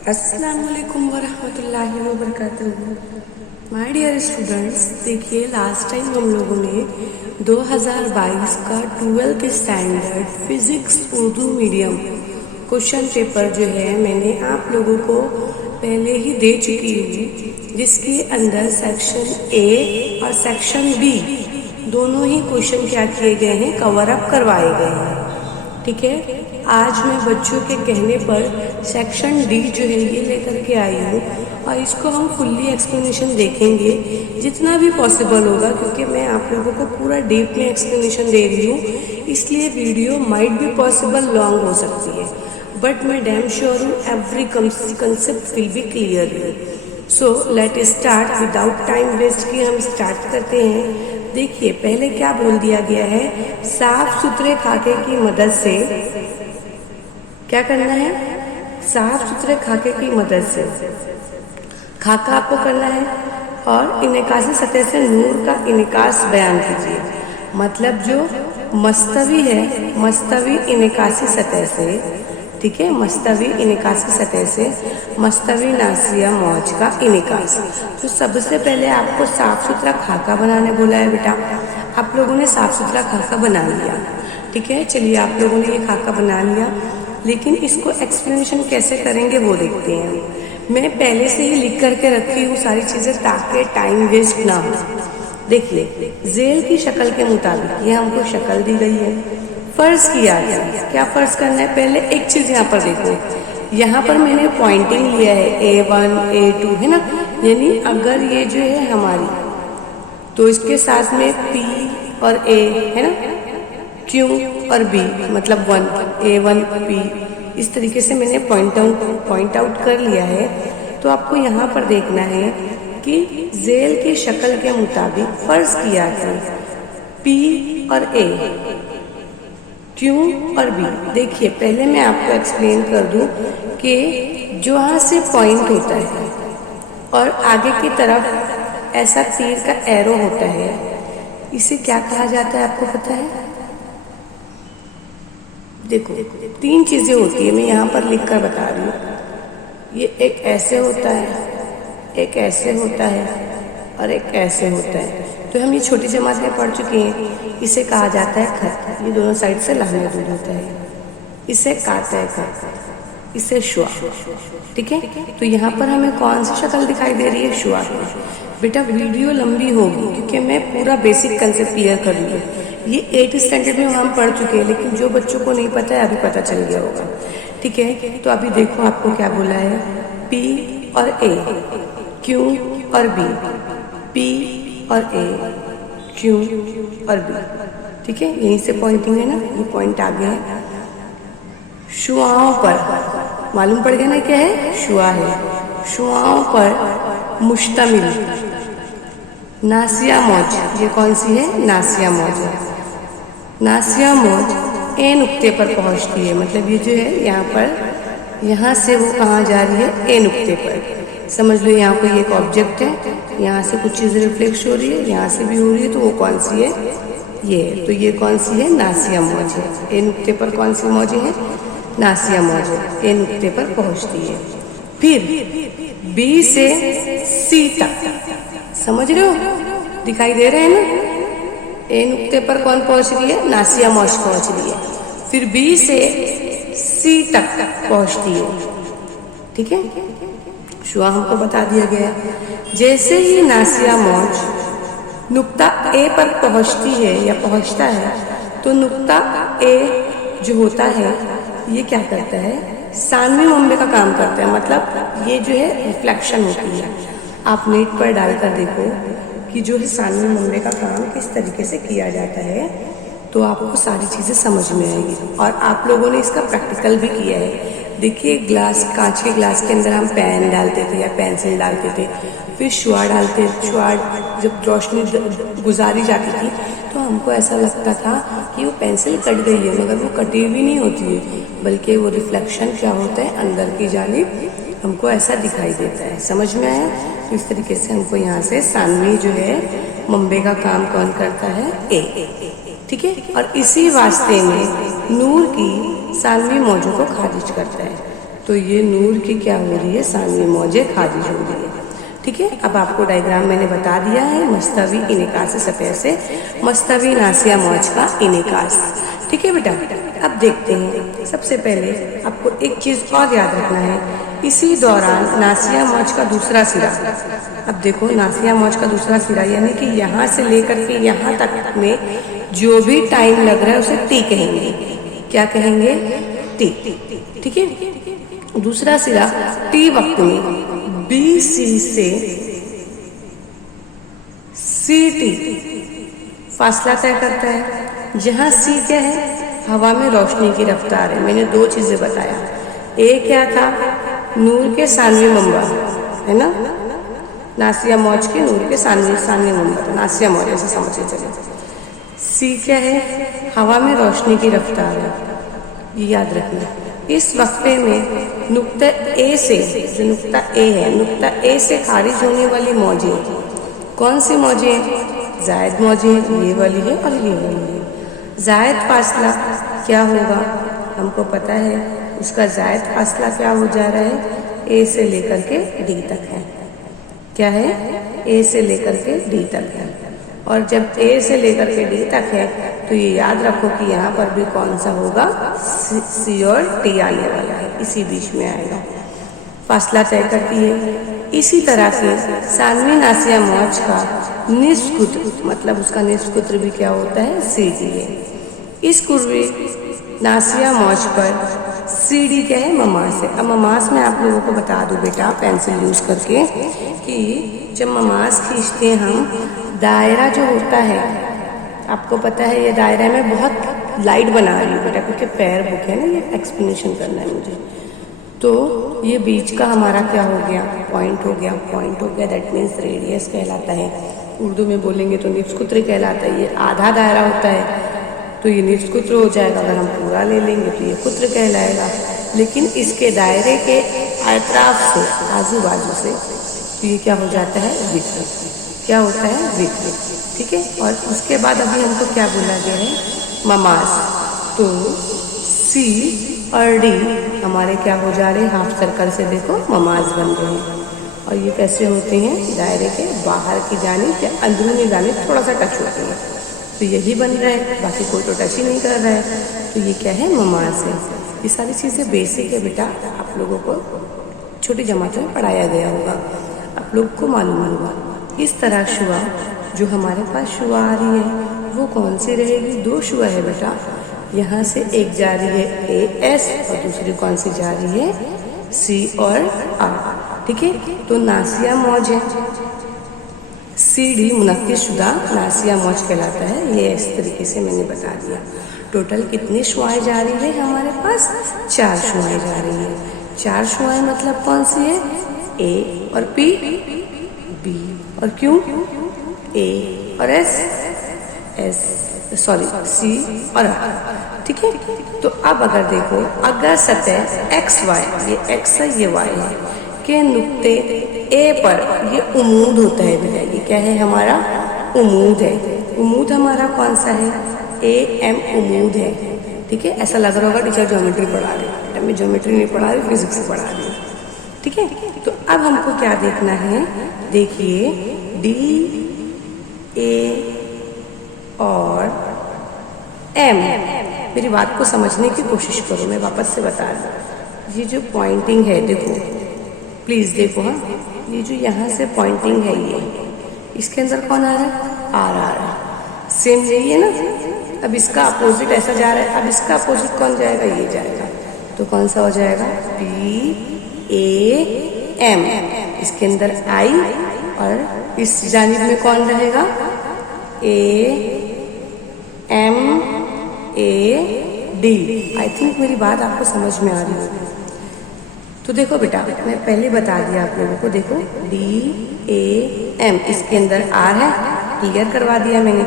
अस्सलामुअलैकुम वरहमतुल्लाहि वबरकातुहू। My dear students, देखिए लास्ट टाइम हम लोगों ने 2022 का 12th standard physics Urdu medium question paper जो है मैंने आप लोगों को पहले ही दे चुकी हूँ, जिसके अंदर सेक्शन ए और सेक्शन बी दोनों ही क्वेश्चन क्या किए गए हैं, कवर अप करवाए गए हैं। ठीक है, आज मैं बच्चों के कहने पर सेक्शन डी जो है ये लेकर के आई हूँ और इसको हम फुल्ली एक्सप्लेनेशन देखेंगे जितना भी पॉसिबल होगा, क्योंकि मैं आप लोगों को पूरा डीप में एक्सप्लेनेशन दे रही हूँ, इसलिए वीडियो माइट भी पॉसिबल लॉन्ग हो सकती है, बट मैं डैम श्योर हूँ every concept will be clear. So let start without time waste की हम स्टार्ट करते हैं। देखिए पहले क्या बोल दिया गया है, साफ सुथरे खाके की मदद से क्या करना है, साफ सुथरे खाके की मदद से खाका आपको करना है और इनकासी सतह से नूर का इनकास बयान कीजिए। मतलब जो मस्तवी है, मस्तवी इनकासी सतह से, ठीक है, मस्तवी इनकासी सतह से मस्तवी नासिया मौज का इनकास। तो सबसे पहले आपको साफ सुथरा खाका बनाने बोला है बेटा। आप लोगों ने साफ सुथरा खाका बना लिया, ठीक है। चलिए आप लोगों ने ये खाका बना लिया, लेकिन इसको एक्सप्लेनेशन कैसे करेंगे वो देखते हैं। मैं पहले से ही लिख करके रखी हूँ सारी चीज़ें ताकि टाइम वेस्ट ना हो। देखिए जेल की शक्ल के मुताबिक ये हमको शक्ल दी गई है, फर्ज किया गया। क्या फर्ज करना है, पहले एक चीज़ यहाँ पर देखो, यहाँ पर मैंने पॉइंटिंग लिया है A1 A2 है ना, यानी अगर ये जो है हमारी, तो इसके साथ में P और A है ना, Q और B मतलब 1 A1 P, इस तरीके से मैंने पॉइंट आउट कर लिया है। तो आपको यहाँ पर देखना है कि जेल की शक्ल के मुताबिक फर्ज किया गया P और A, Q और B। देखिए पहले मैं आपको एक्सप्लेन कर दूं कि जो यहाँ से पॉइंट होता है और आगे की तरफ ऐसा तीर का एरो होता है, इसे क्या कहा जाता है आपको पता है? देखो तीन चीज़ें होती है, मैं यहाँ पर लिख कर बता रही हूँ। ये एक ऐसे होता है, एक ऐसे होता है और एक ऐसे होता है। तो हम ये छोटी जमात में पढ़ चुके हैं। इसे कहा जाता है खत, ये दोनों साइड से लाने दूर होता है। इसे कहते हैं खत, इसे शुआ, ठीक है। तो यहाँ पर हमें कौन सी शक्ल दिखाई दे रही है, शुआ की। बेटा वीडियो लंबी होगी क्योंकि मैं पूरा बेसिक कंसेप्ट क्लियर कर रही हूँ। ये 8th स्टैंडर्ड में हम पढ़ चुके हैं, लेकिन जो बच्चों को नहीं पता है अभी पता चल गया होगा, ठीक है। तो अभी देखो आपको क्या बोला है, P और A, Q और B, P और A, Q और B, ठीक है। यहीं से पॉइंटिंग है ना, ये पॉइंट आ गया है। शुआओं पर मालूम पड़ गया ना क्या है, शुआ है। शुआओं पर मुश्तमिल नासिया मौज, ये कौन सी है, नासिया मौज है। नासिया मौज ए नुक्ते पर पहुंचती है, मतलब ये जो है यहाँ पर, यहाँ से वो कहाँ जा रही है, ए नुक्ते पर। समझ लो यहाँ कोई एक ऑब्जेक्ट है, यहाँ से कुछ चीज़ रिफ्लेक्ट हो रही है, यहाँ से भी हो रही है, तो वो कौन सी है, ये है। तो ये कौन सी है, नासिया मौज है। ए नुक्ते पर कौन सी मौज है, नासिया मौज है, ए नुक्ते पर पहुँचती है। फिर B से C तक, समझ रहे हो, दिखाई दे रहे हैं ना। ए नुक्ते पर कौन पहुंच रही है, नासिया मौज पहुंच रही है। फिर B से C तक पहुंचती है, ठीक है। शुआ हमको बता दिया गया। जैसे ही नासिया मौज नुक्ता A पर पहुंचती है या पहुंचता है, तो नुक्ता A जो होता है ये क्या करता है, सानवी मम्बे का काम करता है। मतलब ये जो है रिफ्लेक्शन होती है। आप नेट पर डालकर देखो कि जो है सानवी मम्बे का काम किस तरीके से किया जाता है, तो आपको सारी चीज़ें समझ में आएगी। और आप लोगों ने इसका प्रैक्टिकल भी किया है। देखिए ग्लास, कांच के ग्लास के अंदर हम पेन डालते थे या पेंसिल डालते थे, फिर शुआ डालते, शुआ जब रोशनी गुजारी जाती थी तो हमको ऐसा लगता था कि वो पेंसिल कट गई है, मगर वो कटी हुई नहीं होती है, बल्कि वो रिफ्लेक्शन क्या होता है, अंदर की जानिब हमको ऐसा दिखाई देता है। समझ में आया? तो इस तरीके से हमको यहाँ से सानवी जो है मम्बे का काम कौन करता है, ए, ठीक है। और इसी वास्ते में नूर की सानवी मौजों को खारिज करता है। तो ये नूर की क्या हो रही है, सानवी मौजें खारिज हो रही है। ठीक है, अब आपको डायग्राम मैंने बता दिया है, मस्तवी इनेकास सतह से मस्तवी नासिया मौज का इनेकास। ठीक है बेटा, अब देखते हैं। सबसे पहले आपको एक चीज़ और याद रखना है, इसी दौरान नासिया मौज का दूसरा सिरा, अब देखो नासिया मौज का दूसरा सिरा यानी कि यहाँ से लेकर के यहाँ तक में जो भी टाइम लग रहा है उसे टी कहेंगे। क्या कहेंगे? टी। ठीक है, दूसरा सिरा टी वक्त में बी सी से सी टी फासला तय करता है, जहाँ सी क्या है, हवा में रोशनी की रफ्तार है। मैंने दो चीजें बताया, एक क्या था, नूर के सानवी मंबा है ना, नासिया मौज के नूर के सानवी मंबा, नासिया मौज ऐसे समझे चले। सी क्या है, हवा में रोशनी की रफ्तार है, ये याद रखना। इस वक्फे में नुक्ता ए से, जो नुक्ता ए है, नुक्ता ए से खारिज होने वाली मौजें कौन सी मौजें? जायद मौजें, ये वाली है और ये वाली है। जायद फासला क्या होगा, हमको पता है, उसका जायद फासला क्या हो जा रहा है, ए से लेकर के डी तक है। क्या है? ए से लेकर के डी तक है। और जब ए से लेकर के डी तक है तो ये याद रखो कि यहाँ पर भी कौन सा होगा, सी और टी आने वाला है, इसी बीच में आएगा, फासला तय करती है। इसी तरह से सानवी नासिया मौज का निष्कुत्र, मतलब उसका निष्कुत्र भी क्या होता है, सी डी है। इस पूर्वी नासिया मौज पर सी डी क्या है, ममास है। अब ममास में आप लोगों को बता दूं बेटा पेंसिल यूज करके कि जब ममास खींचते हैं हम, दायरा जो होता है, आपको पता है ये दायरा में बहुत लाइट बना रही हूँ बेटा क्योंकि पैर बुक है ना, ये एक्सप्लेनेशन करना है मुझे। तो ये बीच का हमारा क्या हो गया, पॉइंट हो गया, पॉइंट हो गया, दैट मीन्स रेडियस कहलाता है। उर्दू में बोलेंगे तो निष्कुत्र कहलाता है। ये आधा दायरा होता है तो ये निष्कुत्र हो जाएगा, अगर हम पूरा ले लेंगे तो ये कुत्र कहलाएगा। लेकिन इसके दायरे के अतराफ से, आजू बाजू से, तो ये क्या हो जाता है, विक्र। क्या होता है, विक्र। ठीक है, और उसके बाद अभी हमको क्या बोला गया है, ममास। तो सी और डी हमारे क्या हो जा रहे हैं, हाफ सर्कल से देखो ममास बन रहे हैं। और ये कैसे होते हैं, दायरे के बाहर की जानिब या अंदरूनी जानिब थोड़ा सा टच होते हैं, तो यही बन रहा है, बाकी कोई तो टच ही नहीं कर रहा है। तो ये क्या है, ममास है। ये सारी चीज़ें बेसिक है बेटा, आप लोगों को छोटी जमातों में पढ़ाया गया होगा, आप लोग को मालूम होगा। इस तरह शुआ, जो हमारे पास शुआ आ रही है वो कौन सी रहेगी, दो शुआ है बेटा। यहाँ से एक जा रही है ए एस और दूसरी कौन सी जा रही है, सी और आर। ठीक है, तो नासिया मौज है, सी डी मुनक्किशुदा नासिया मौज कहलाता है। ये इस तरीके से मैंने बता दिया। टोटल कितनी शुआएं जा रही है हमारे पास, 4 शुआएं जा रही है। 4 शुआएं मतलब कौन सी है, ए और पी, बी और क्यू, ए और एस, सी और आर। ठीक है, तो अब अगर देखो, अगर सतह एक्स वाई, ये एक्स है ये वाई है, के नुक्ते ए पर ये उमूद होता है बेटा, ये क्या है हमारा, उमूद है। उमूद हमारा कौन सा है, ए एम उमूद है। ठीक है, ऐसा लग रहा होगा टीचर ज्योमेट्री पढ़ा रहे, मैं ज्योमेट्री नहीं पढ़ा रही, फिजिक्स पढ़ा रही हूँ। ठीक है, तो अब हमको क्या देखना है, देखिए डी ए और एम, मेरी बात को समझने की कोशिश करो, मैं वापस से बता रही हूँ। ये जो पॉइंटिंग है देखो, प्लीज़ देखो, हाँ, ये जो यहाँ से पॉइंटिंग है ये, इसके अंदर कौन आ रहा है, आर आ रहा है, सेम यही है ना। अब इसका अपोजिट ऐसा जा रहा है, अब इसका अपोजिट कौन जाएगा, ये जाएगा, तो कौन सा हो जाएगा, पी ए एम। इसके अंदर आई और इस जानिब में कौन रहेगा, A M A D. I think मेरी बात आपको समझ में आ रही है। तो देखो बेटा, मैं पहले बता दिया आप लोगों को, देखो डी ए एम, इसके अंदर आर है, क्लियर करवा दिया मैंने।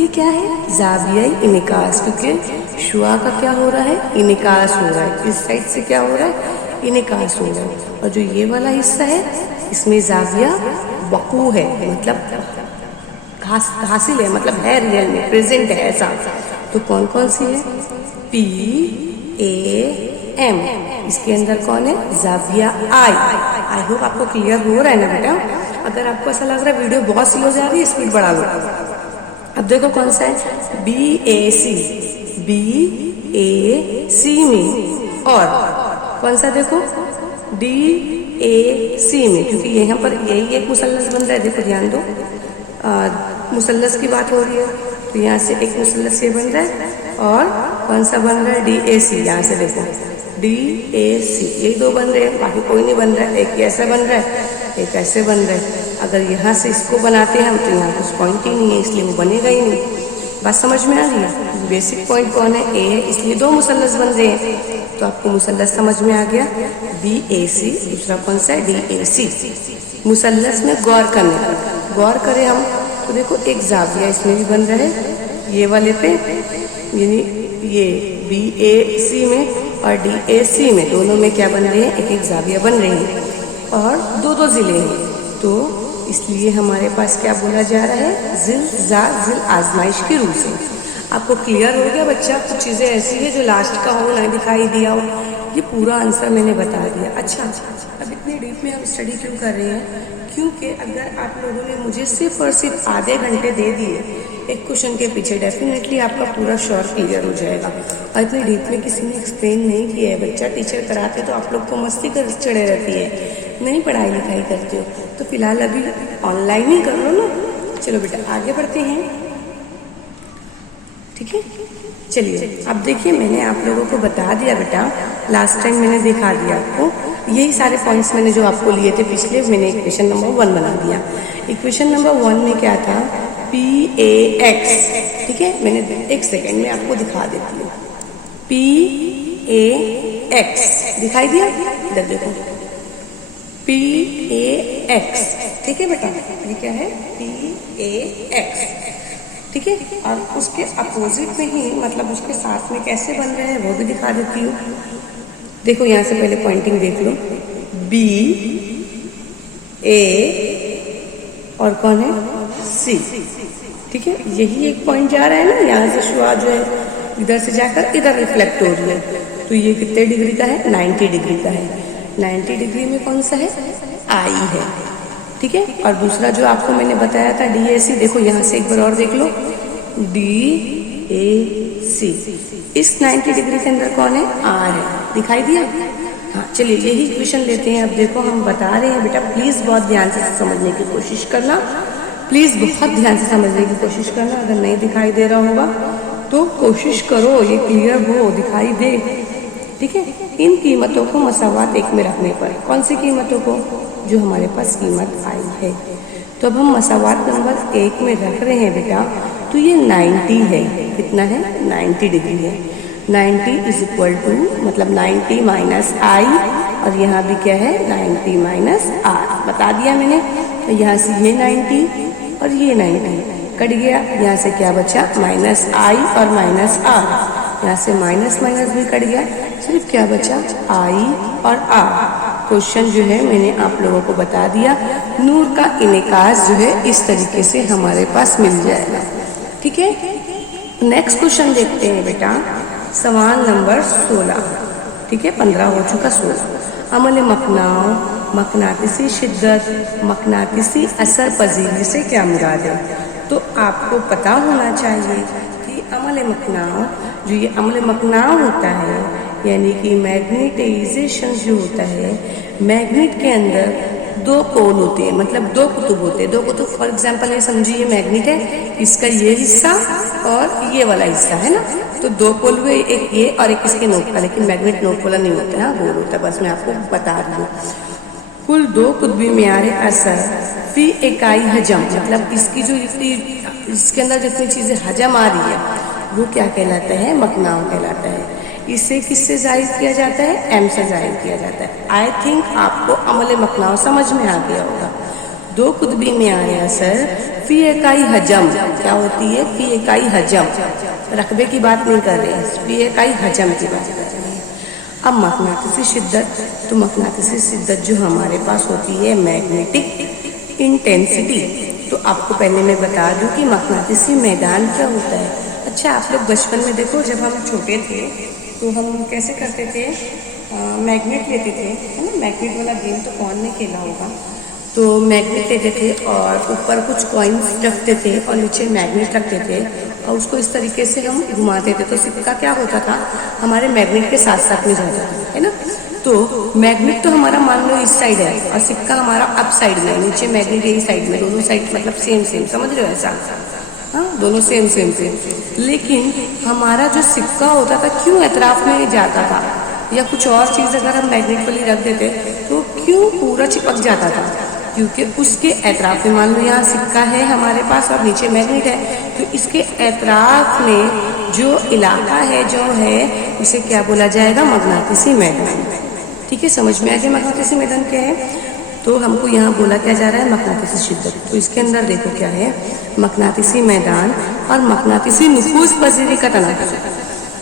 ये क्या है, जावियाई इनिकास, क्योंकि शुआ का क्या हो रहा है, इनिकास हो रहा है। इस साइड से क्या हो रहा है, इनिकास हो रहा है। और जो ये वाला हिस्सा है इसमें जाविया वकू है, मतलब हासिल है, मतलब है, रियल में प्रेजेंट है ऐसा। तो कौन कौन सी है, पी ए एम, इसके अंदर कौन है, जाविया आई होप आपको क्लियर हो रहा है ना बेटा। अगर आपको ऐसा लग रहा है वीडियो बहुत स्लो जा रही है, स्पीड बढ़ा लो। अब देखो कौन सा है, BAC में, और कौन सा देखो DAC में, क्योंकि यहाँ पर यही एक मुसल्लस बन रहा है। देखो ध्यान दो, मुसल्लस की बात हो रही है, तो यहाँ से एक मुसल्लस ये बन रहा है, और कौन सा बन रहा है, DAC। यहाँ से देखो DAC, यही दो बन रहे हैं, बाकी कोई नहीं बन रहा है। एक ऐसा बन रहा है, एक ऐसे बन रहा है। अगर यहाँ से इसको बनाते हैं हम तो यहाँ कुछ पॉइंट ही नहीं है, इसलिए वो बनेगा ही नहीं। बात समझ में आ रही है। बेसिक पॉइंट कौन है, A है, इसलिए दो मुसल्लस बन रहे हैं। तो आपको मुसल्लस समझ में आ गया, BAC। दूसरा कौन सा है, DAC। मुसल्लस में गौर करने पर, गौर करें हम तो देखो एक जाविया इसमें भी बन रहा है, ये वाले पे, यानी ये BAC में और DAC में, दोनों में क्या बन रहे हैं, एक एक जाविया बन रहे हैं, और दो दो ज़िले हैं। तो इसलिए हमारे पास क्या बोला जा रहा है, जिल आजमाइश के रूप से। आपको क्लियर हो गया बच्चा। कुछ चीज़ें ऐसी है जो लास्ट का हो ना दिखाई दिया हो, ये पूरा आंसर मैंने बता दिया। अच्छा, अब इतने डीप में हम स्टडी क्यों कर रहे हैं, क्योंकि अगर आप लोगों ने मुझे सिर्फ और सिर्फ आधे घंटे दे दिए एक क्वेश्चन के पीछे, डेफिनेटली आपका पूरा शॉर्ट क्लियर हो जाएगा। और इतने डीप में किसी ने एक्सप्लेन नहीं किया है बच्चा। टीचर कराते तो आप लोग को मस्ती कर चढ़े रहती है, नहीं पढ़ाई लिखाई करते हो। तो फिलहाल अभी ऑनलाइन ही कर लो ना। चलो बेटा आगे बढ़ते हैं, ठीक है। चलिए अब देखिए, मैंने आप लोगों को बता दिया बेटा, लास्ट टाइम मैंने दिखा दिया आपको। यही सारे पॉइंट्स मैंने जो आपको लिए थे पिछले, मैंने इक्वेशन नंबर 1 बना दिया। इक्वेशन नंबर 1 में क्या था, PAX, ठीक है। मैंने एक सेकेंड में आपको दिखा देती हूँ। PAX दिखाई दिया, इधर देखो, PAX, ठीक है बेटा। ये क्या है, PAX, ठीक है। और उसके अपोजिट में ही, मतलब उसके साथ में कैसे बन रहे हैं वो भी दिखा देती हूँ। देखो यहाँ से पहले पॉइंटिंग देख लो, BA और कौन है, C, ठीक है। यही एक पॉइंट जा रहा है ना, यहाँ से शुआ जो है इधर से जाकर इधर रिफ्लेक्ट हो रही है। तो ये कितने डिग्री का है, 90 डिग्री का है। 90 डिग्री में कौन सा है, I है, ठीक है। और दूसरा जो आपको मैंने बताया था DAC, देखो यहाँ से एक बार और देख लो, DAC। इस 90 डिग्री के अंदर कौन है, R है, दिखाई दिया। हाँ चलिए यही इक्वेशन लेते हैं। अब देखो हम बता रहे हैं बेटा, प्लीज़ बहुत ध्यान से समझने की कोशिश करना, प्लीज़ बहुत ध्यान से समझने की कोशिश करना। अगर नहीं दिखाई दे रहा होगा तो कोशिश करो ये क्लियर हो, दिखाई दे, ठीक है। इन कीमतों को मसावात एक में रखने पर, कौन सी कीमतों को, जो हमारे पास कीमत आई है। तो अब हम मसावात नंबर 1 में रख रहे हैं बेटा, तो ये 90 है, कितना है, 90 डिग्री है। 90 इज इक्वल टू, मतलब 90 माइनस I, और यहाँ भी क्या है, 90 माइनस R, बता दिया मैंने। तो यहाँ से ये 90 और ये 90 कट गया, यहाँ से क्या बचा, माइनस I और माइनस R, यहाँ से माइनस माइनस भी कट गया, सिर्फ क्या बचा, I और R। क्वेश्चन जो है मैंने आप लोगों को बता दिया, नूर का इनेकास जो है इस तरीके से हमारे पास मिल जाएगा, ठीक है। नेक्स्ट क्वेश्चन देखते हैं बेटा, सवाल नंबर 16, ठीक है। 15 हो चुका, 16। अमल मकनाओ, मकनातिसी शिद्दत, मकनातिसी असर पजीरी से क्या मुराद है। तो आपको पता होना चाहिए कि अमल मकनाओ, जो ये अमल मकनाओ होता है, यानी कि मैग्नेटाइजेशन जो होता है, मैग्नेट के अंदर दो पोल होते हैं, मतलब दो कुतुब होते हैं। दो कुतुब, फॉर एग्जांपल ये समझिए ये मैग्नेट है, इसका ये हिस्सा और ये वाला हिस्सा है ना, तो दो पोल हुए, एक ये और एक इसके नोक का। लेकिन मैग्नेट नोक वाला नहीं होता है, गोल होता है। बस मैं आपको बता रही हूँ। कुल दो कुतबी म्यार असर फी इकाई हजम, मतलब इसकी जो इसके अंदर जितनी चीज़ें हजम आ रही है वो क्या कहलाता है, मकनाओ कहलाता है। इसे किससे जाहिर किया जाता है, M से जाहिर किया जाता है। आई थिंक आपको अमल मकनाओ समझ में आ गया होगा। दो कुतबी म्यार असर फी इकाई हजम क्या होती है, फी इकाई हजम, रकबे की बात नहीं कर रहे हैं, फी इकाई हजम की बात कर रहे हैं। अब मकनातिसी शिद्दत, तो मकनातिसी शिद्दत जो हमारे पास होती है मैग्नेटिक इंटेंसिटी। तो आपको पहले मैं बता दूं कि मकनातिसी मैदान क्या होता है। अच्छा, आप लोग बचपन में देखो, जब हम छोटे थे तो हम कैसे करते थे, मैग्नेट लेते थे, है ना, मैग्नेट वाला गेम तो कौन ने खेला होगा। तो मैग्नेट लेते थे और ऊपर कुछ कॉइन्स रखते थे और नीचे मैग्नेट रखते थे और उसको इस तरीके से हम घुमाते थे, तो सिक्का क्या होता था हमारे मैग्नेट के साथ साथ में जाता था, है ना। तो मैग्नेट तो हमारा मान लो इस साइड है और सिक्का हमारा अप साइड में, नीचे मैग्नेट यही साइड में, दोनों साइड मतलब सेम सेम, समझ रहे हो ऐसा। हाँ, दोनों सेम सेम थे। लेकिन हमारा जो सिक्का होता था क्यों एतराफ में जाता था, या कुछ और चीज़ अगर हम मैग्नेट वाली रख देते तो क्यों पूरा चिपक जाता था, क्योंकि उसके एतराफ में, मान लो यहाँ सिक्का है हमारे पास और नीचे मैग्नेट है, तो इसके एतराफ में जो इलाका है जो है उसे क्या बोला जाएगा, मकनातीसी मैदान। ठीक है, समझ में आ गया मकनातीसी मैदान क्या है। तो हमको यहाँ बोला क्या जा रहा है, मकनातीसी शिद्दत। तो इसके अंदर देखो क्या है, मकनातीसी मैदान और मकनातीसी नुफूस पजीरी का तनासुब।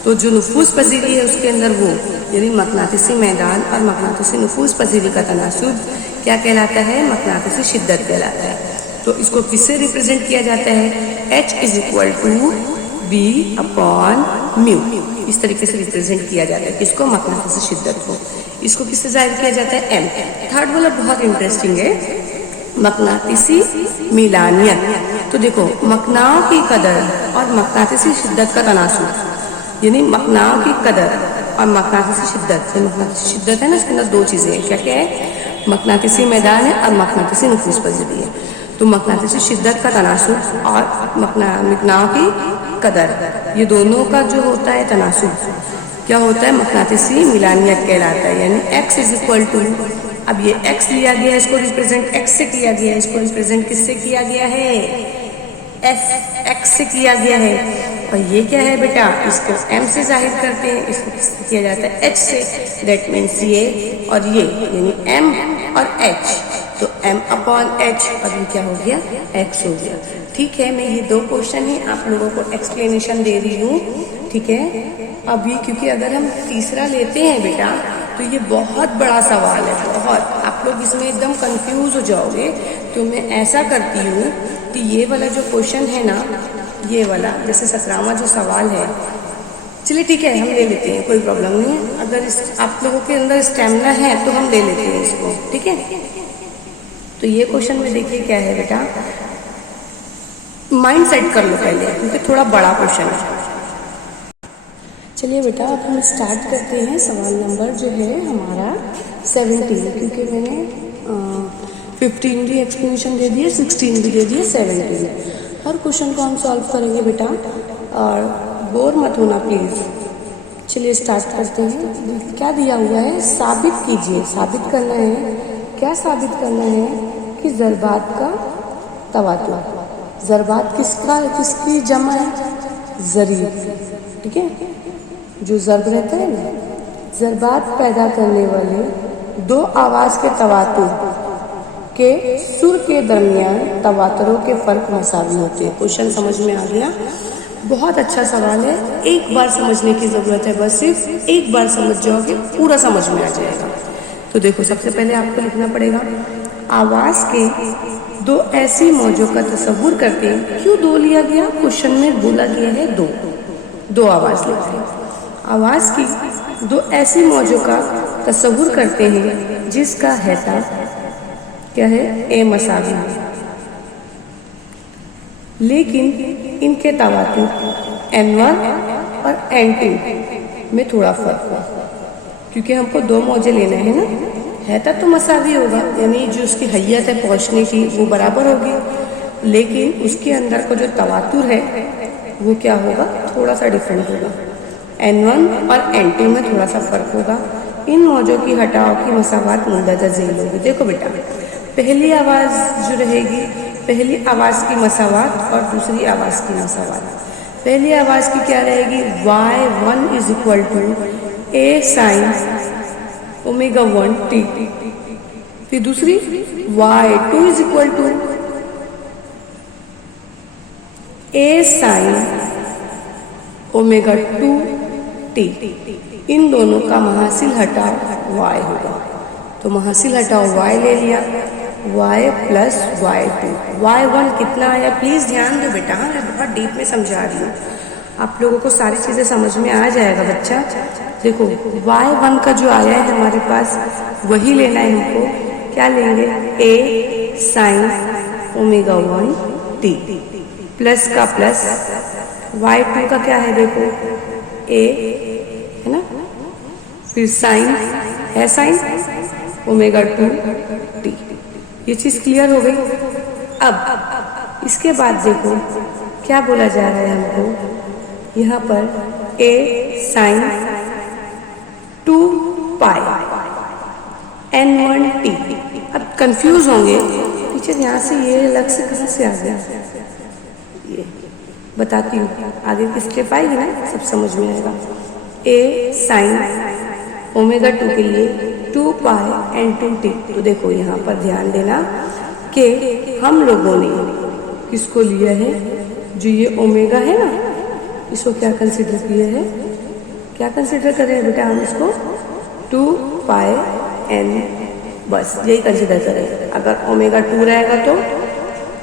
तो जो नुफूस पजीरी है उसके अंदर वो, यानी मकनातीसी मैदान और मकनातीसी नुफूस पजीरी का तनासुब क्या कहलाता है, मकनातीसी शिद्दत कहलाता है। तो इसको किससे रिप्रेजेंट किया जाता है, H = B/μ, इस तरीके से रिप्रेजेंट किया जाता है किसको, मकनातीसी शिद्दत को। इसको किससे जाहिर किया जाता है, M। थर्ड वाला बहुत इंटरेस्टिंग है, मकनातीसी मिलानियत। तो देखो, मकनाओं की कदर और मकनातीसी शिद्दत का तनासुब, यानी मकनाओं की कदर और मकनातीसी शिद्दत। मकनातीसी शिद्दत है ना, इसके अंदर दो चीज़ें हैं, क्या क्या है, मकनातीसी मैदान है और मकनातीसी नुफूस पजीरी है। तो मकनातीसी शिद्दत का तनासुब और मकनाओं की कदर, ये दोनों का जो होता है तनासुब क्या होता है, मकनातीसी मिलानियत कहलाता है। यानी X = अब ये X लिया गया है, इसको रिप्रेजेंट X से किया गया है, इसको रिप्रेजेंट किससे किया गया है, X से किया गया है। और ये क्या है बेटा, इसको M से जाहिर करते हैं, इसको किससे किया जाता है, H से। दैट मीन्स ये और ये, यानी M और H, तो M/H, और ये क्या हो गया, X हो गया। ठीक है, मैं ये दो क्वेश्चन ही आप लोगों को एक्सप्लेनेशन दे रही हूँ, ठीक है। अभी क्योंकि अगर हम तीसरा लेते हैं बेटा तो ये बहुत बड़ा सवाल है, बहुत, आप लोग इसमें एकदम कंफ्यूज हो जाओगे। तो मैं ऐसा करती हूँ कि ये वाला जो क्वेश्चन है ना, ये वाला जैसे 17वां जो सवाल है, चलिए ठीक है हम ले लेते हैं, कोई प्रॉब्लम नहीं है। अगर इस आप लोगों के अंदर स्टेमिना है तो हम ले लेते हैं इसको, ठीक है। तो ये क्वेश्चन में देखिए क्या है बेटा, माइंड सेट कर लो पहले, क्योंकि थोड़ा बड़ा क्वेश्चन है। चलिए बेटा अब हम स्टार्ट करते हैं। सवाल नंबर जो है हमारा 17, क्योंकि मैंने 15 भी एक्सप्लेनेशन दे दिए, 16 भी दे दिए, 17 हर क्वेश्चन को हम सॉल्व करेंगे बेटा, और बोर मत होना प्लीज़। चलिए स्टार्ट करते हैं। क्या दिया हुआ है, साबित कीजिए, साबित करना है, क्या साबित करना है कि ज़रबात का तवातुर। ज़रबात किसकी जमा है, ज़रीब, ठीक है। जो ज़रब रहता है ना, ज़रबात पैदा करने वाले दो आवाज़ के तवातुर के सुर के दरमियान तवातुरों के फ़र्क मसावी होते हैं। क्वेश्चन समझ में आ गया, बहुत अच्छा सवाल है, एक बार समझने की ज़रूरत है, बस सिर्फ एक बार समझ जाओगे पूरा समझ में आ जाएगा। तो देखो, सबसे पहले आपको लिखना पड़ेगा, आवाज़ के दो ऐसी मौजों का तसव्वुर करते हैं। क्यों दो लिया गया, क्वेश्चन में बोला गया है दो आवाज़ लिखते हैं। आवाज़ की दो ऐसी मौजों का तसव्वुर करते हैं जिसका हैता क्या है, ए मसावी, लेकिन इनके तवातुर N1 और N2 में थोड़ा फ़र्क हो, क्योंकि हमको दो मौजे लेना है ना। हैता तो मसावी होगा, यानी जो उसकी हैयत है पहुँचने की वो बराबर होगी, लेकिन उसके अंदर का जो तवातुर है वो क्या होगा, थोड़ा सा डिफरेंट होगा। N1 और N2 में थोड़ा सा फ़र्क होगा। इन मौजों की हटाओ की मसावत मुंदरजा झेल होगी। देखो बेटा, पहली आवाज़ जो रहेगी, पहली आवाज़ की मसावत और दूसरी आवाज़ की मसावत। पहली आवाज़ की क्या रहेगी, Y1 = A sin ω1t। फिर दूसरी Y2 = A sin ω2t। इन दोनों का महासिल हटाओ y होगा, तो महासिल हटाओ y ले लिया, y + y2। y1 कितना आया, प्लीज़ ध्यान दो बेटा, मैं बहुत डीप में समझा रही हूँ। आप लोगों को सारी चीज़ें समझ में आ जाएगा बच्चा। देखो y1 का जो आया है हमारे पास वही लेना है हमको। क्या लेंगे? a sin omega 1 t plus का प्लस y2 का क्या है? देखो a है ना, फिर साइन है साइन ओमेगा 2 t। ये चीज़ क्लियर हो गई। अब इसके बाद देखो क्या बोला जा रहा है हमको यहाँ पर a sin 2 pi n1 t। अब कंफ्यूज होंगे टीचर यहाँ से ये अलग से कहाँ से आ गया, ये बताती हूँ, आगे की स्टेप आएगी ना सब समझ में आएगा। a sin ओमेगा 2 के लिए 2 पाई n2 t। तो देखो यहाँ पर ध्यान देना कि हम लोगों ने किसको लिया है, जो ये ओमेगा है ना, इसको क्या कंसिडर किया है, क्या कंसिडर करें बेटा हम इसको 2 पाई n, बस यही कंसिडर करें। अगर ओमेगा 2 रहेगा तो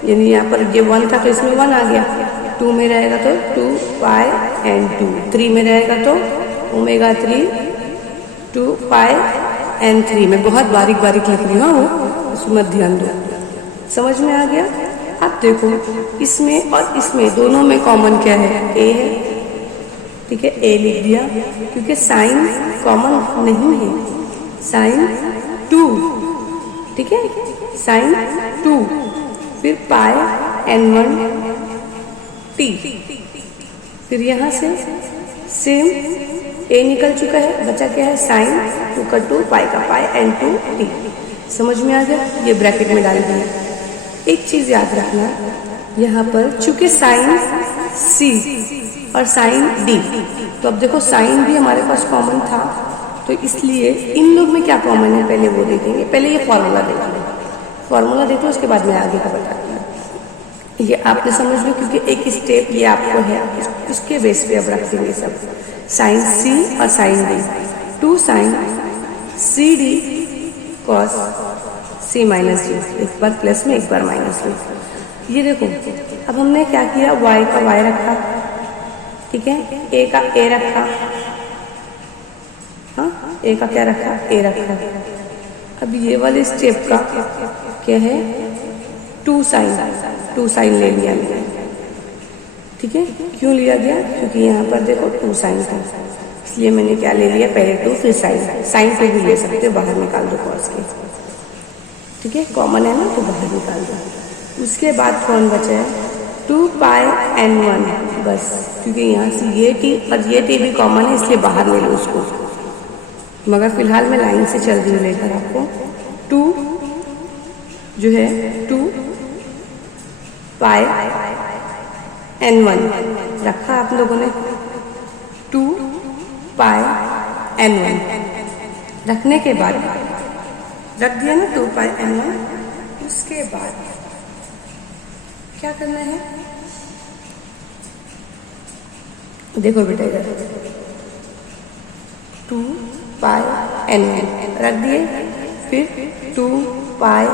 यानी यहाँ पर ये 1 था तो इसमें 1 आ गया, 2 में रहेगा तो 2 पाई n2, 3 में रहेगा तो ओमेगा 3 2 पाई n3। मैं बहुत बारीक बारीक लिख रही हूँ, उसमें ध्यान दो, समझ में आ गया। अब देखो इसमें और इसमें दोनों में कॉमन क्या है? a है, ठीक है, a लिख दिया क्योंकि साइन कॉमन नहीं है, साइन 2, ठीक है, साइन 2, फिर पाई n1 t, फिर यहाँ से सेम a निकल चुका है, बचा क्या है? साइन 2 का 2 पाई का पाई n2 t। समझ में आ गया? ये ब्रैकेट में डाल दिया। एक चीज़ याद रखना, यहाँ पर चूंकि साइन c और साइन d, तो अब देखो साइन भी हमारे पास कॉमन था तो इसलिए इन लोग में क्या कॉमन है पहले वो देखेंगे। पहले ये फॉर्मूला देख लो, फॉर्मूला देख लो, उसके बाद मैं आगे का बताती हूँ। ये आपने समझ लो क्योंकि एक स्टेप ये आपको है, उसके बेस पे अब रखेंगे सब। साइन c और sine d, 2 sine c d cos c minus D, एक बार प्लस में एक बार माइनस में। ये देखो अब हमने क्या किया, y का y रखा, ठीक है, a का a रखा, हाँ a का क्या रखा? a रखा। अब ये वाले स्टेप का क्या है? 2 साइन ले लिया मैंने, ठीक है। क्यों लिया गया? क्योंकि यहाँ पर देखो 2 साइन था, इसलिए मैंने क्या ले लिया? पहले 2 फिर साइन 2 भी ले सकते हो, बाहर निकाल दो कॉस के, ठीक है, कॉमन है ना तो बाहर निकाल दो। उसके बाद कौन बचा है? 2 पाई n1, बस क्योंकि यहाँ से ये t और ये t भी कॉमन है इसलिए बाहर ले लो उसको, मगर फिलहाल मैं लाइन से चल रही हूँ लेकर आपको। 2 जो है 2 पाई n1 रखा आप लोगों ने, 2 पाई n1 रखने के बाद रख दिया ना 2 पाई n1। उसके बाद क्या करना है? देखो बेटा इधर 2 पाई n1 रख दिए, फिर 2 पाई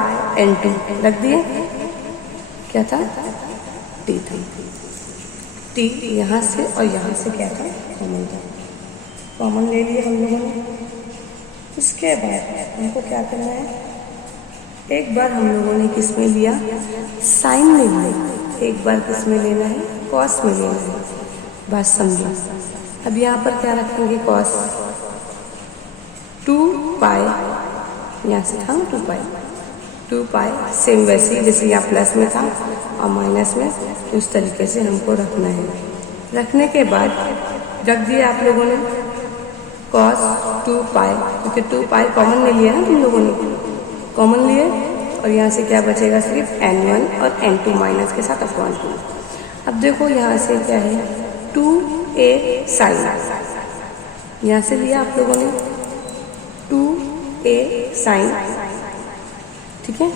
n2 रख दिए, क्या था? t था, t यहाँ से और यहाँ से क्या था? कॉमन था, कॉमन ले लिए हम लोगों ने। उसके बाद हमको क्या करना है? एक बार हम लोगों ने किस में लिया? साइन में लिया, एक बार किस में लेना है? कॉस में लेना है, बात समझो। अब यहाँ पर क्या रखेंगे? कॉस 2 पाई, यहाँ से था 2 पाई सेम वैसे ही जैसे यहाँ प्लस में था और माइनस में, उस तरीके से हमको रखना है। रखने के बाद रख दिया आप लोगों ने कॉस 2 पाई, क्योंकि 2 पाई कॉमन ले लिया ना तुम लोगों ने, कॉमन लिए, और यहाँ से क्या बचेगा? सिर्फ n1 और n2 माइनस के साथ अपॉन 2। अब देखो यहाँ से क्या है? 2a साइन, यहाँ से लिया आप लोगों ने 2a साइन, ठीक है,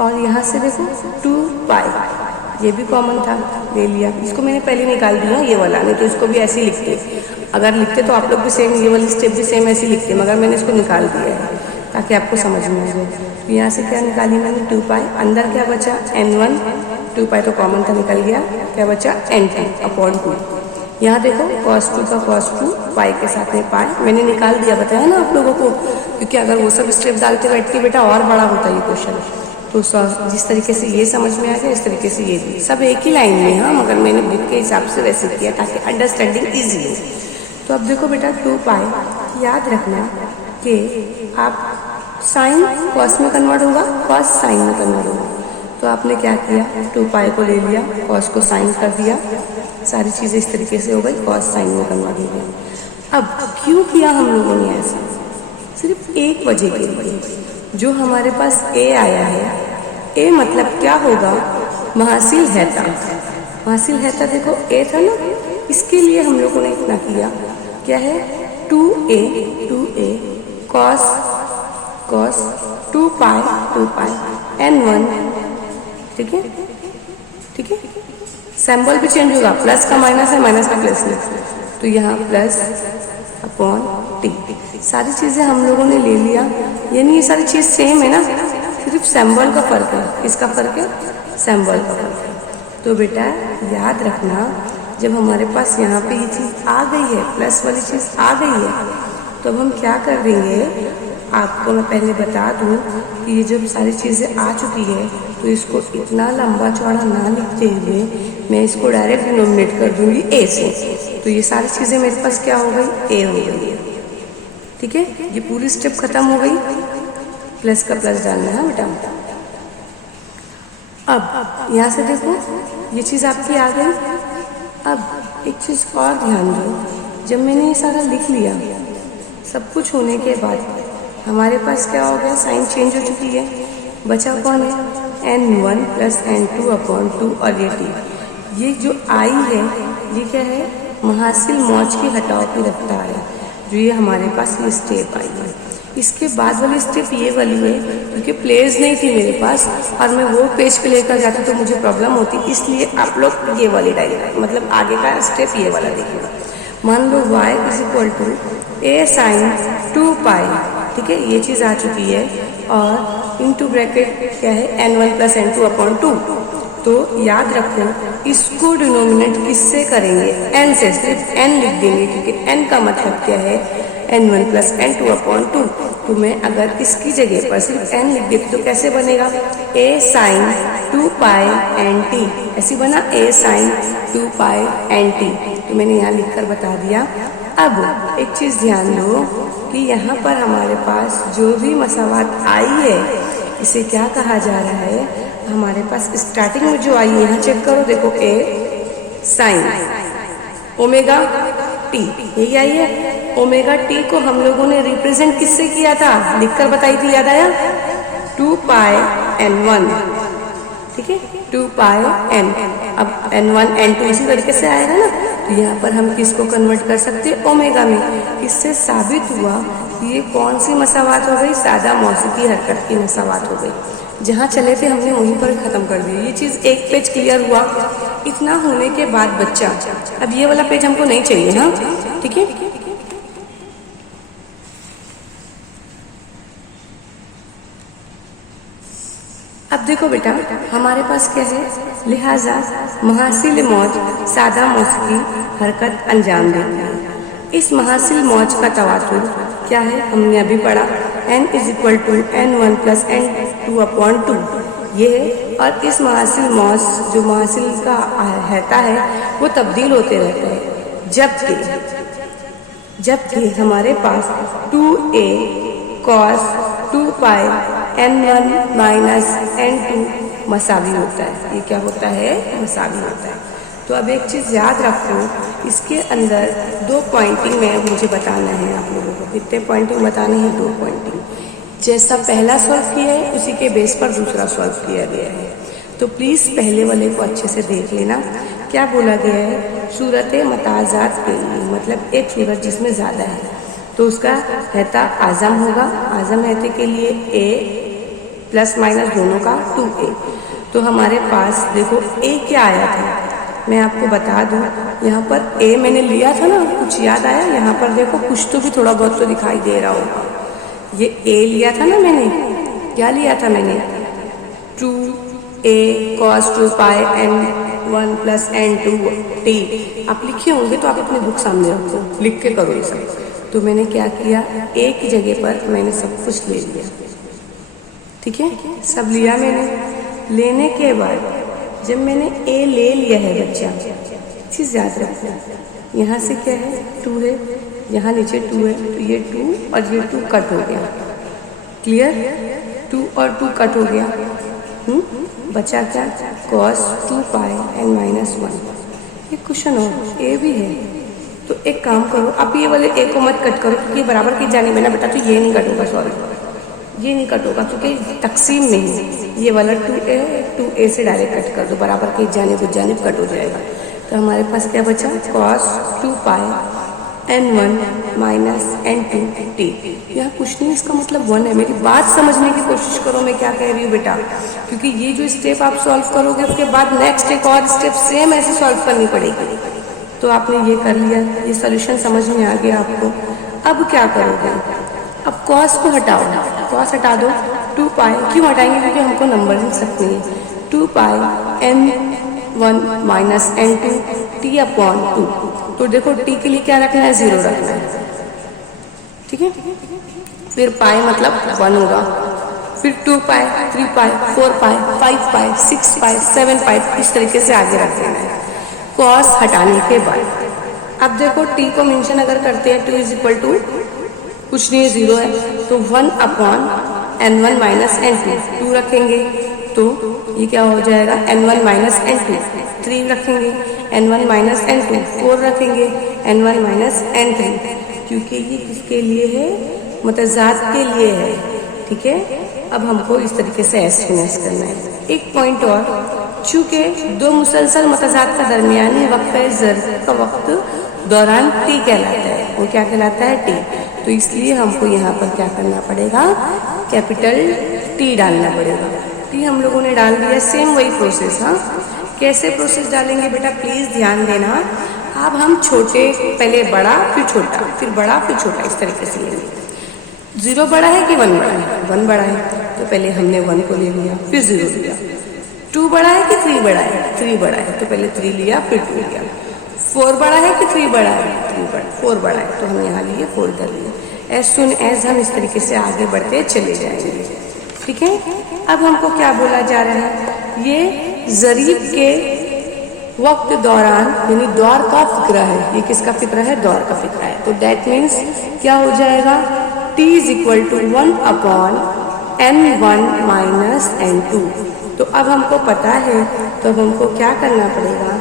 और यहाँ से देखो 2 पाई, ये भी कॉमन था, ले लिया। इसको मैंने पहले निकाल दिया ये वाला, नहीं तो इसको भी ऐसे ही लिखते, अगर लिखते तो आप लोग भी सेम ये वाली स्टेप भी सेम ऐसे लिखते, मगर मैंने इसको निकाल दिया है ताकि आपको समझ में आ जाए। तो यहाँ से क्या निकाली मैंने? 2 पाई, अंदर क्या बचा? n1, 2 पाई तो कॉमन था निकल गया, क्या बचा? n2 upon 2। यहाँ देखो cos 2 का cos 2 पाई के साथ में पाई मैंने निकाल दिया, बताया ना आप लोगों को, क्योंकि अगर वो सब स्टेप डालते बैठती बेटा और बड़ा होता ये क्वेश्चन। तो जिस तरीके से ये समझ में आ गया इस तरीके से ये भी सब एक ही लाइन में, हाँ, मगर मैंने बुक के हिसाब से वैसे किया ताकि अंडरस्टैंडिंग ईजी हो। तो अब देखो बेटा 2 पाई याद रखना कि आप साइन कॉस में कन्वर्ट होगा, कॉस साइन में कन्वर्ट होगा। तो आपने क्या किया, 2 पाई को ले लिया, कॉस को साइन कर दिया, सारी चीज़ें इस तरीके से हो गई, कॉस साइन में कन्वर्ट हो गया। अब क्यों किया हम लोगों ने ऐसा, सिर्फ एक वजह के लिए, जो हमारे पास ए आया है, ए मतलब क्या होगा, महासिल हैता। महासिल हैता देखो ए था ना, इसके लिए हम लोगों ने इतना किया, क्या है 2a कॉस 2 पाई n1, ठीक है, ठीक है। सिंबल भी चेंज होगा, प्लस का माइनस है, माइनस का प्लस है, तो यहाँ प्लस अपॉन टी। सारी चीज़ें हम लोगों ने ले लिया, यानी ये सारी चीज़ सेम है ना, सिर्फ सिंबल का फर्क है। किसका फर्क है, सिंबल का फर्क है। तो बेटा याद रखना, जब हमारे पास यहाँ पे ये चीज़ आ गई है, प्लस वाली चीज़ आ गई है, तो अब हम क्या कर देंगे, आपको मैं पहले बता दूँ कि ये जब सारी चीज़ें आ चुकी है तो इसको इतना लंबा चौड़ा ना लिखते हुए मैं इसको डायरेक्ट डिनोमिनेट कर दूँगी ए से। तो ये सारी चीज़ें मेरे पास क्या हो गई, ए हो गई, ठीक है। ये पूरी स्टेप खत्म हो गई, प्लस का प्लस डालना है बेटा। अब यहाँ से देखो ये चीज़ आपकी आ गई। अब एक चीज़ और ध्यान दो, जब मैंने ये सारा लिख लिया, सब कुछ होने के बाद हमारे पास क्या हो गया, साइन चेंज हो चुकी है, बचा कौन है, n1 प्लस n2 अपॉन 2 और ये t। ये जो आई है ये क्या है, महासिल मौज की हटाव की रफ्तार है, जो ये हमारे पास ये स्टेप आई है। इसके बाद वाली स्टेप ये वाली है, क्योंकि प्लेस नहीं थी मेरे पास और मैं वो पेज पे लेकर जाती तो मुझे प्रॉब्लम होती, इसलिए आप लोग ये वाली डायग्राम मतलब आगे का स्टेप ये वाला देखिएगा। मान लो y is equal to a sine 2 pi, ठीक है, ये चीज़ आ चुकी है, और इनटू ब्रैकेट क्या है, n1 प्लस n2 अपॉन 2। तो याद रखो इसको डिनोमिनेट किससे करेंगे, n से, सिर्फ n लिख देंगे, क्योंकि n का मतलब क्या है, n1 प्लस n2 अपॉन 2। तो मैं अगर इसकी जगह पर सिर्फ n लिख देती तो कैसे बनेगा, a साइन 2 पाई nt, ऐसी बना a साइन 2 पाई nt। तो मैंने यहाँ लिखकर बता दिया। अब एक चीज़ ध्यान दो कि यहाँ पर हमारे पास जो भी मसावात आई है, इसे क्या कहा जा रहा है, हमारे पास स्टार्टिंग में जो आई है, यहाँ चेक करो, देखो a साइन ओमेगा टी, यही आई है। ओमेगा टी को हम लोगों ने रिप्रेजेंट किससे किया था, लिखकर बताई थी, याद आया, 2 पाई n1, ठीक है, 2 पाई n। अब n1 n2 इसी तरीके से आएगा ना, तो यहाँ पर हम किसको कन्वर्ट कर सकते हैं, ओमेगा में। इससे साबित हुआ कि ये कौन सी मसावात हो गई, सादा मौसीकी हरकत की मसावात हो गई। जहाँ चले थे हमने वहीं पर ख़त्म कर दिया। ये चीज़ एक पेज क्लियर हुआ। इतना होने के बाद बच्चा, अब ये वाला पेज हमको नहीं चाहिए, हाँ, ठीक है। अब देखो बेटा हमारे पास क्या है, लिहाजा महासिल मौज सादा मौसीकी हरकत अंजाम देती है। इस महासिल मौज का तवातुर क्या है, हमने अभी पढ़ा, n is equal to n1 plus n2 upon 2, ये है। और इस महासिल मौज जो महासिल का रहता है वो तब्दील होते रहते हैं, जबकि हमारे पास 2a cos 2 पाई n1 माइनस n2 मसावी होता है। ये क्या होता है, मसावी होता है। तो अब एक चीज़ याद रखो, इसके अंदर 2 पॉइंटिंग में मुझे बताना है आप लोगों को। कितने पॉइंटिंग बतानी है, 2 पॉइंटिंग। जैसा पहला सॉल्व किया है उसी के बेस पर दूसरा सॉल्व किया गया है। तो प्लीज़ पहले वाले को अच्छे से देख लेना। क्या बोला गया है, सूरत मताजात के लिए, मतलब एक सूरत जिसमें ज़्यादा है तो उसका रहता आज़म होगा। आज़म रहते के लिए a प्लस माइनस दोनों का 2a। तो हमारे पास देखो a क्या आया था, मैं आपको बता दूं, यहाँ पर a मैंने लिया था ना, कुछ याद आया, यहाँ पर देखो कुछ तो भी थोड़ा बहुत तो दिखाई दे रहा होगा। ये a लिया था ना मैंने, क्या लिया था मैंने, 2a cos 2 पाई 1 + n2t। आप लिखे होंगे तो आप अपनी बुक सामने रखो, लिख के करो ये सब। तो मैंने क्या किया, एक ही जगह पर मैंने सब कुछ ले लिया। ठीक है, सब लिया मैंने। लेने के बाद जब मैंने ए ले लिया है बच्चा, चीज़ याद रखना, यहाँ से क्या है 2 है, यहाँ नीचे 2 है, तो ये 2 और ये 2 कट हो गया। क्लियर, 2 और 2 कट हो गया। बचा क्या, cos 2π n - 1। ये क्वेश्चन और ए भी है। तो एक काम करो, आप ये वाले ए को मत कट करो क्योंकि बराबर की जाने में ना बेटा, तो ये नहीं कट होगा, सॉरी ये नहीं कट होगा क्योंकि तकसीम में ही ये वाला 2a से डायरेक्ट कट कर दो, बराबर की जानिब कट हो जाएगा। तो हमारे पास क्या बचा, cos 2π n1 - n2t। यहाँ कुछ नहीं, इसका मतलब 1 है। मेरी बात समझने की कोशिश करो, मैं क्या कह रही हूँ बेटा, क्योंकि ये जो स्टेप आप सॉल्व करोगे उसके बाद नेक्स्ट एक और स्टेप सेम ऐसे सॉल्व करनी पड़ेगी। तो आपने ये कर लिया, ये सोल्यूशन समझ में आ गया आपको। अब क्या करोगे, अब cos को हटाओ, cos हटा दो, 2π क्यों हटाएंगे, क्योंकि हमको नंबर रखनी है। 2π n1 - n2t/2। तो देखो t के लिए क्या रखना है, 0 रखना है। ठीक है, फिर पाई मतलब 1 होगा, फिर 2π 3π 4π 5π 6π 7π, इस तरीके से आगे रख देना है cos हटाने के बाद। अब देखो t को मेंशन अगर करते हैं 2 = कुछ नहीं, 0 है, तो 1/n1 - n2, 2 रखेंगे तो ये क्या हो जाएगा, n1 - n2, 3 रखेंगे, n1 - n2, 4 रखेंगे, n1 - n3, क्योंकि ये किसके लिए है, मुतज़ाद के लिए है। ठीक है, अब हमको इस तरीके से एस्टिमेट करना है। एक पॉइंट और, चूँकि दो मुसलसल मुतज़ाद का दरमियानी वक्त ज़र्ब का वक्त दौरान t कहलाता है, वो क्या कहलाता है, t। तो इसलिए हमको यहाँ पर क्या करना पड़ेगा, कैपिटल T डालना पड़ेगा। t हम लोगों ने डाल दिया, सेम वही प्रोसेस। हाँ, कैसे प्रोसेस डालेंगे बेटा, प्लीज़ ध्यान देना। अब हम छोटे, पहले बड़ा फिर छोटा, फिर बड़ा फिर छोटा, इस तरीके से लेंगे। 0 बड़ा है कि 1 बड़ा है, 1 बड़ा है, तो पहले हमने 1 को ले लिया, फिर 0 लिया। 2 बड़ा है कि 3 बड़ा है, 3 बड़ा है, तो पहले 3 लिया फिर 2 लिया। 4 बड़ा है कि 3 बड़ा है, 4 बड़ा है, तो हम यहाँ लिए 4 कर लिए। एज सुन एज हम इस तरीके से आगे बढ़ते चले जाएंगे। ठीक है, अब हमको क्या बोला जा रहा है, ये ज़रीब के वक्त दौरान यानी दौर का फिक्रा है। ये किसका फिक्रा है, दौर का फिक्रा है। तो दैट मीन्स क्या हो जाएगा, t = 1/n1 - n2। तो अब हमको पता है, तो अब हमको क्या करना पड़ेगा,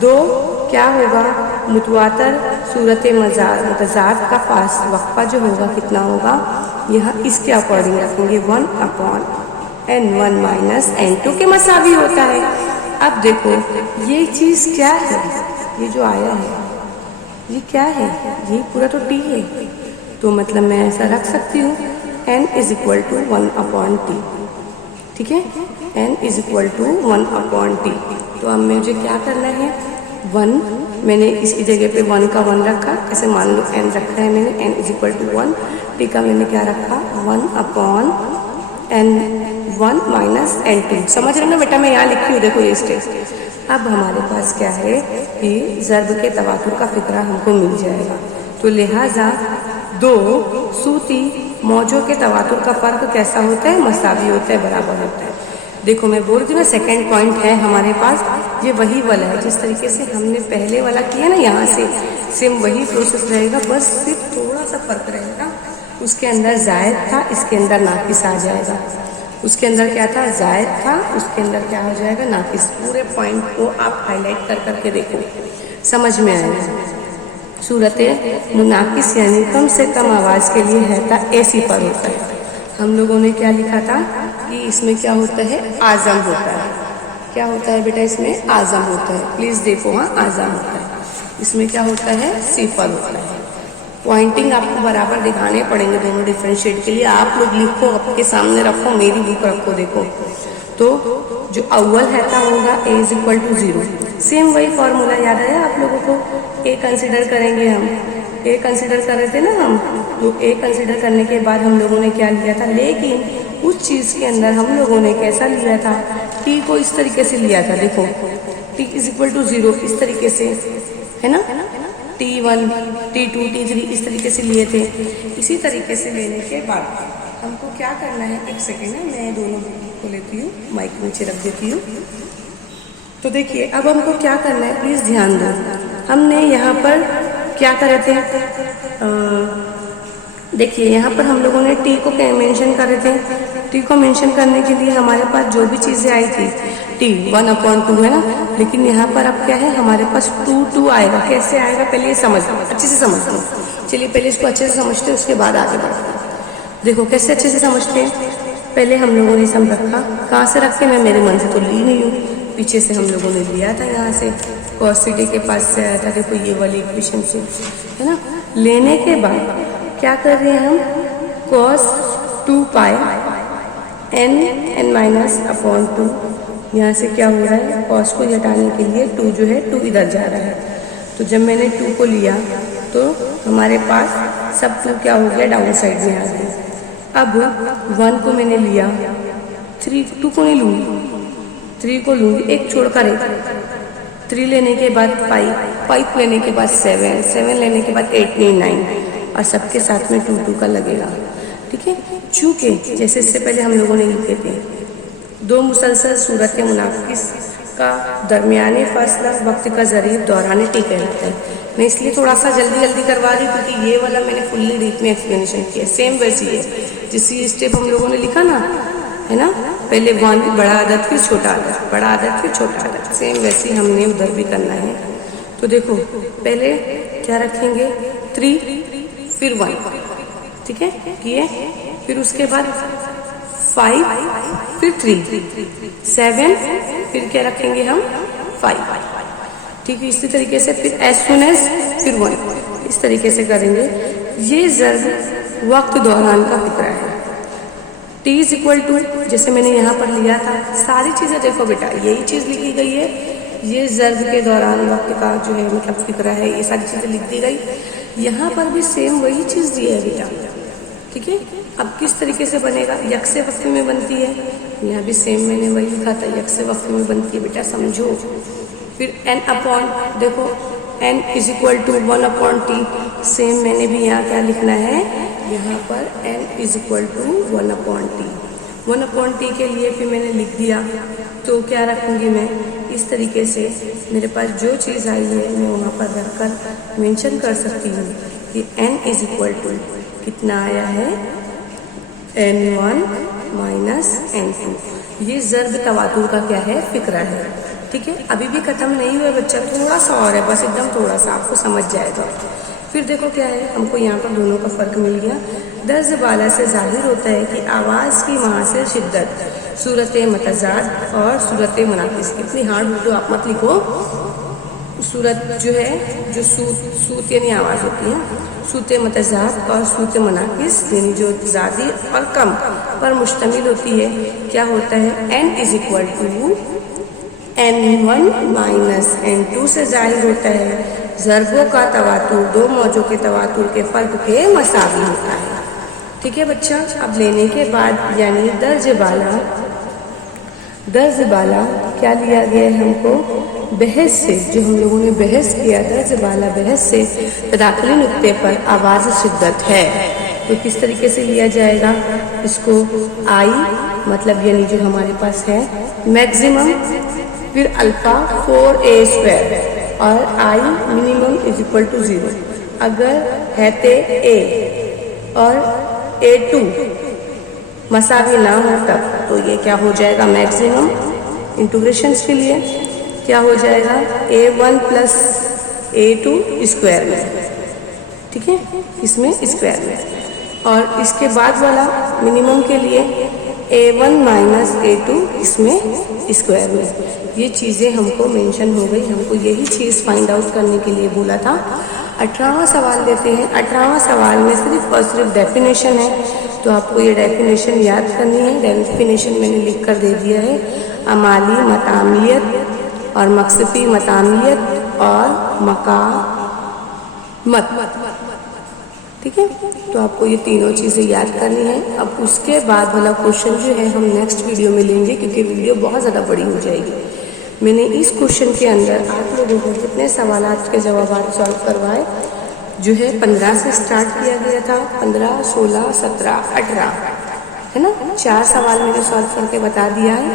दो क्या होगा, मुतवातर सूरत मुतज़ाद का पास वक्फा जो होगा कितना होगा, यहाँ इसके अकॉर्डिंग रखेंगे 1/n1 - n2 के मसावी होता है। अब देखो ये चीज़ क्या है, ये जो आया है ये क्या है, ये पूरा तो t है, तो मतलब मैं ऐसा रख सकती हूँ n = 1/t। ठीक है, n = 1/t। तो अब मुझे क्या करना है, 1 मैंने इसकी जगह पे 1 का 1 रखा, ऐसे मान लो n रखा है मैंने, n = 1, t का मैंने क्या रखा, 1/n1 - n2। समझ रहे ना बेटा, मैं यहाँ लिखी हूँ, देखो ये स्टेप। अब हमारे पास क्या है कि ज़र्ब के तवातुर का फिक्रा हमको मिल जाएगा। तो लिहाजा दो सूती मौजों के तवातुर का फ़र्क कैसा होता है, मसावी होता है, बराबर होता है। देखो मैं बोल रही हूँ, सेकेंड पॉइंट है हमारे पास, ये वही वाला है जिस तरीके से हमने पहले वाला किया ना, यहाँ से सेम वही प्रोसेस रहेगा, बस सिर्फ थोड़ा सा फ़र्क रहेगा। उसके अंदर जायद था, इसके अंदर नाकिस आ जाएगा। उसके अंदर क्या था, जायद था, उसके अंदर क्या हो जाएगा, नाकिस। पूरे पॉइंट को आप हाईलाइट कर करके देखो, समझ में आएगा। सूरत मुनाकिस यानी कम से कम आवाज़ के लिए है था ऐसी पर होता है। हम लोगों ने क्या लिखा था कि इसमें क्या होता है, आज़म होता है। क्या होता है बेटा, इसमें आज़म होता है, प्लीज़ देखो, हाँ आज़म होता है। इसमें क्या होता है, सिफर होता है। पॉइंटिंग आपको बराबर दिखाने पड़ेंगे दोनों डिफरेंशिएट के लिए। आप लोग लिखो, आपके सामने रखो, मेरी बुक रखो, देखो। तो जो अव्वल रहता होगा a = 0, सेम वही फॉर्मूला याद है आप लोगों को। a कंसिडर करेंगे हम, a कंसिडर कर रहे थे ना हम, तो a कंसिडर करने के बाद हम लोगों ने क्या लिया था, लेकिन उस चीज़ के अंदर हम लोगों ने कैसा लिया था, t को इस तरीके से लिया था। देखो t इज इक्वल टू 0 इस तरीके से, है ना, t1 t2 t3 इस तरीके से लिए थे। इसी तरीके से लेने के बाद हमको क्या करना है, एक सेकेंड है, मैं दोनों को लेती हूँ, माइक नीचे रख देती हूँ। तो देखिए अब हमको क्या करना है, प्लीज़ ध्यान दो। हमने यहाँ पर क्या करे थे, देखिए यहाँ पर हम लोगों ने t को मेंशन करे थे। t को मेंशन करने के लिए हमारे पास जो भी चीज़ें आई थी t 1/2 है ना, लेकिन यहाँ पर अब क्या है, हमारे पास 2 आएगा। कैसे आएगा पहले ये समझ लो, अच्छे से समझ लो। चलिए पहले इसको अच्छे से समझते हैं, उसके बाद आगे बढ़ते हैं। देखो कैसे अच्छे से समझते हैं। पहले हम लोगों ने सम रखा, कहाँ से रखे, मैं मेरे मन से तो ली नहीं हूँ, पीछे से हम लोगों ने लिया था, यहाँ से cos θ के पास से आया था। देखो ये वाली इक्वेशन से, है ना। लेने के बाद क्या कर रहे हैं हम, cos 2 पाई n-2, यहाँ से क्या हो रहा है, cos को हटाने के लिए 2 जो है 2 इधर जा रहा है। तो जब मैंने 2 को लिया तो हमारे पास सब 2 क्या हो गया, डाउन साइड में आ गया। अब 1 को मैंने लिया, 2 को नहीं लूँगी, 3 को लूँगी, एक छोड़कर एक। 3 लेने के बाद 5 लेने के बाद 7 लेने के बाद 8 9 और सबके साथ में 2 का लगेगा, ठीक है। चूँकि जैसे इससे पहले हम लोगों ने लिखे थे, दो मुसलसल सूरत मुनाफिस का दरमियानी फासला वक्त का ज़रीब दौरान टी कहलाता है। मैं इसलिए थोड़ा सा जल्दी करवा रही हूँ क्योंकि ये वाला मैंने फुल्ली डीप में एक्सप्लेनेशन किया। सेम वैसी है जिस स्टेप हम लोगों ने लिखा ना, है ना, पहले 1 बड़ा आदत फिर छोटा आदत, बड़ा आदत फिर छोटा आदत, सेम वैसे हमने उधर भी करना है। तो देखो पहले क्या रखेंगे, 3 फिर 1, ठीक है, किए। फिर उसके बाद 5 फिर 3 7 फिर क्या रखेंगे हम, 5, ठीक है। इसी तरीके से फिर as soon as फिर 1, इस तरीके से करेंगे। ये ज़र्ब वक्त दौरान का फिक्रा है। t इज इक्वल टू, जैसे मैंने यहाँ पर लिया था, सारी चीज़ें देखो बेटा यही चीज़ लिखी गई है। ये ज़र्ब के दौरान वक्त का जो है मतलब फिक्रा है, ये सारी चीज़ें लिख दी गई। यहाँ पर भी सेम वही चीज़ दी है बेटा, ठीक है। अब किस तरीके से बनेगा, यकसे वक्त में बनती है, यहाँ भी सेम मैंने वही लिखा था, यकसे वक्त में बनती है बेटा, समझो। फिर n अपॉन, देखो n is equal to 1/t, same मैंने भी यहाँ क्या लिखना है, यहाँ पर n is equal to 1/t। 1/t के लिए फिर मैंने लिख दिया, तो क्या रखूँगी मैं, इस तरीके से मेरे पास जो चीज़ आई है मैं वहाँ पर रखकर मेंशन कर सकती हूँ कि n इज इक्वल टू कितना आया है, n1 माइनस n2। ये ज़र्ब तवातुर का क्या है, फिक्रा है, ठीक है। अभी भी ख़त्म नहीं हुआ बच्चा, थोड़ा सा और है, बस एकदम थोड़ा सा, आपको समझ जाएगा। फिर देखो क्या है, हमको यहाँ पर दोनों का फ़र्क मिल गया। दर्ज बाला से जाहिर होता है कि आवाज़ की मुआसिर शिद्दत सूरत मतजाद और सूरत मुनाफिस, इतनी हार्ड उर्दू आप मत लिखो। सूरत जो है, जो सूत यानी आवाज़ होती है, सूत मतजाद और सूत मुनाफिस यानी जो ज़ादी और कम पर मुश्तमिल होती है। क्या होता है, n is equal to n1 minus n2 से जाहिर होता है। ज़र्बों का तवातुर दो मौजों के तवातुर के फ़र्क के मसावी होता है, ठीक है बच्चा। अब लेने के बाद यानी दर्ज बाला क्या लिया गया है हमको, बहस से, जो हम लोगों ने बहस किया, दर्ज बाला बहस से तदाखली नुक्ते पर आवाज़ शिद्दत है। तो किस तरीके से लिया जाएगा इसको, I मतलब यानी जो हमारे पास है मैक्सिमम, फिर अल्फ़ा 4a² और I minimum is equal to 0। अगर है ते a और a2 मसावी ना हो तब तो ये क्या हो जाएगा, मैक्सिमम। इंटीग्रेशंस के लिए क्या हो जाएगा, a1 प्लस a2 स्क्वायर में, ठीक है, इसमें स्क्वायर में। और इसके बाद वाला मिनिमम के लिए a1 माइनस a2 इसमें स्क्वायर में। ये चीज़ें हमको मेंशन हो गई। हमको यही चीज़ फाइंड आउट करने के लिए बोला था। 18वां सवाल लेते हैं। 18वां सवाल में सिर्फ और सिर्फ डेफिनेशन है, तो आपको ये डेफिनेशन याद करनी है। डेफिनेशन मैंने लिख कर दे दिया है, अमाली मतामियत और मकसफी मतामियत और मकामत, ठीक है। तो आपको ये तीनों चीज़ें याद करनी है। अब उसके बाद वाला क्वेश्चन जो है हम नेक्स्ट वीडियो में लेंगे, क्योंकि वीडियो बहुत ज़्यादा बड़ी हो जाएगी। मैंने इस क्वेश्चन के अंदर आप लोगों को कितने सवालात के जवाब सॉल्व करवाए, जो है 15 से स्टार्ट किया गया था, 15, 16, 17, 18, है ना। 4 सवाल मैंने सॉल्व करके बता दिया है।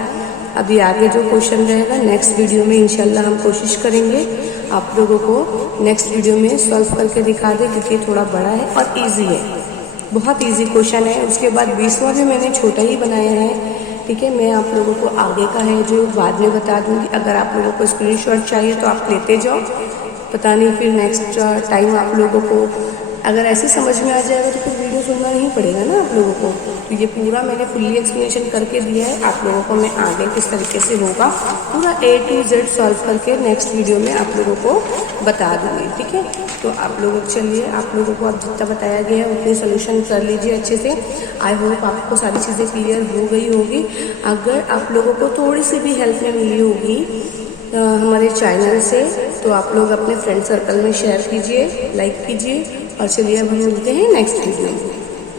अभी आगे जो क्वेश्चन रहेगा नेक्स्ट वीडियो में इंशाल्लाह हम कोशिश करेंगे आप लोगों को नेक्स्ट वीडियो में सॉल्व करके दिखा दें, क्योंकि थोड़ा बड़ा है और इजी है, बहुत इजी क्वेश्चन है। उसके बाद 20वां भी मैंने छोटा ही बनाया है, ठीक है। मैं आप लोगों को आगे का है जो बाद में बता दूंगी। अगर आप लोगों को स्क्रीनशॉट चाहिए तो आप लेते जाओ, पता नहीं फिर नेक्स्ट टाइम आप लोगों को अगर ऐसे समझ में आ जाएगा तो फिर वीडियो सुनना नहीं पड़ेगा ना आप लोगों को। तो ये पूरा मैंने फुल्ली एक्सप्लेनेशन करके दिया है आप लोगों को। मैं आगे किस तरीके से होगा पूरा A to Z सॉल्व करके नेक्स्ट वीडियो में आप लोगों को बता दूँगी, ठीक है। तो आप लोगों चलिए, आप लोगों को अब जितना बताया गया है उतने सोल्यूशन कर लीजिए अच्छे से। आई होप आपको सारी चीज़ें क्लियर हो गई होगी। अगर आप लोगों को थोड़ी सी भी हेल्प में मिली होगी हमारे चैनल से, तो आप लोग अपने फ्रेंड सर्कल में शेयर कीजिए, लाइक कीजिए। और चलिए अब हम मिलते हैं नेक्स्ट वीडियो में।